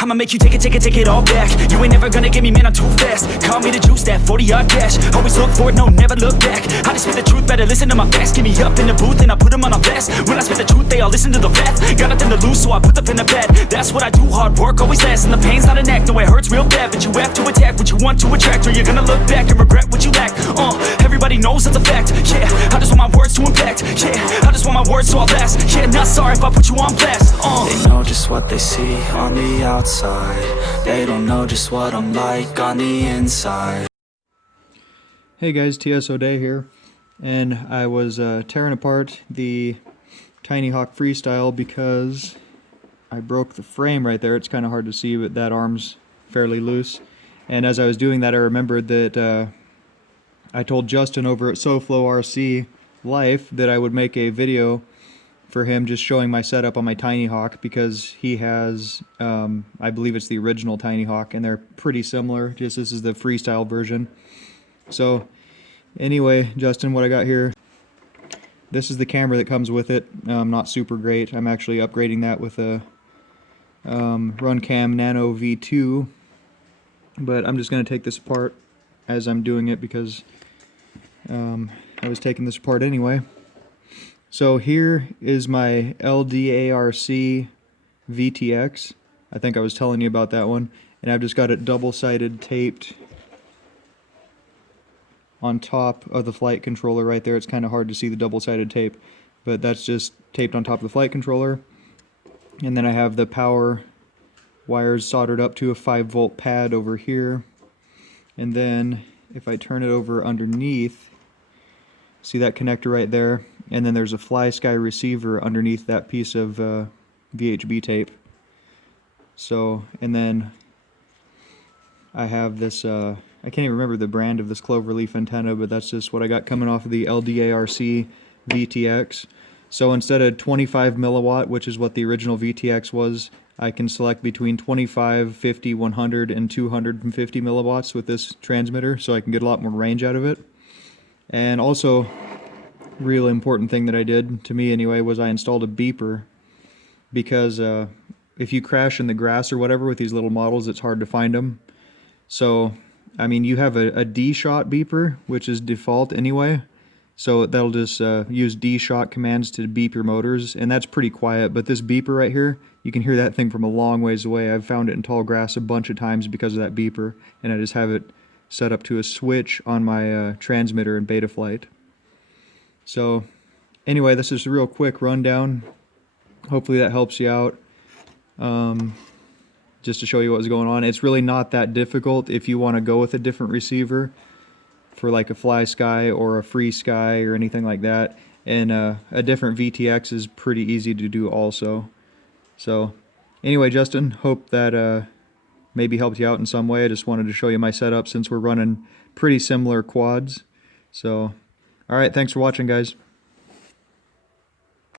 I'ma make you take it all back. You ain't never gonna get me, man, I'm too fast. Call me the juice, that 40-yard dash. Always look forward, no, never look back. I just spit the truth, better listen to my facts. Get me up in the booth and I put them on a blast. When I spit the truth, they all listen to the facts. Got nothing to lose, so I put the pen to bed. That's what I do, hard work always lasts. And the pain's not an act, no, it hurts real bad. But you have to attack what you want to attract, or you're gonna look back and regret what you lack. Everybody knows that's a fact. Yeah, I just want my words to impact. Yeah, I just want my words to all last. Yeah, not sorry if I put you on blast. They know just what they see on the outside. They don't know just what I'm like on the inside. Hey guys, TSO Day here, and I was tearing apart the Tiny Hawk Freestyle because I broke the frame right there. It's kind of hard to see, but that arm's fairly loose. And as I was doing that, I remembered that I told Justin over at SoFlo RC Life that I would make a video for him just showing my setup on my Tiny Hawk, because he has, I believe it's the original Tiny Hawk, and they're pretty similar, just this is the Freestyle version. So anyway, Justin, what I got here, this is the camera that comes with it. Not super great. I'm actually upgrading that with a Runcam Nano V2, but I'm just going to take this apart as I'm doing it because I was taking this apart anyway. So here is my LDARC VTX. I think I was telling you about that one. And I've just got it double-sided taped on top of the flight controller right there. It's kind of hard to see the double-sided tape, but that's just taped on top of the flight controller. And then I have the power wires soldered up to a 5-volt pad over here. And then if I turn it over underneath, see that connector right there? And then there's a FlySky receiver underneath that piece of VHB tape. So, and then I have this, I can't even remember the brand of this cloverleaf antenna, but that's just what I got coming off of the LDARC VTX. So instead of 25 milliwatt, which is what the original VTX was, I can select between 25, 50, 100, and 250 milliwatts with this transmitter, so I can get a lot more range out of it. And also, real important thing that I did, to me anyway, was I installed a beeper, because if you crash in the grass or whatever with these little models, it's hard to find them. So, I mean, you have a D-shot beeper, which is default anyway, so that'll just use D-shot commands to beep your motors, and that's pretty quiet. But this beeper right here, you can hear that thing from a long ways away. I've found it in tall grass a bunch of times because of that beeper, and I just have it set up to a switch on my transmitter in Betaflight. So anyway, this is a real quick rundown. Hopefully that helps you out. Just to show you what was going on. It's really not that difficult if you want to go with a different receiver for like a FlySky or a FreeSky or anything like that. And a different VTX is pretty easy to do also. So anyway, Justin, hope that maybe helped you out in some way. I just wanted to show you my setup since we're running pretty similar quads. So, alright, thanks for watching, guys.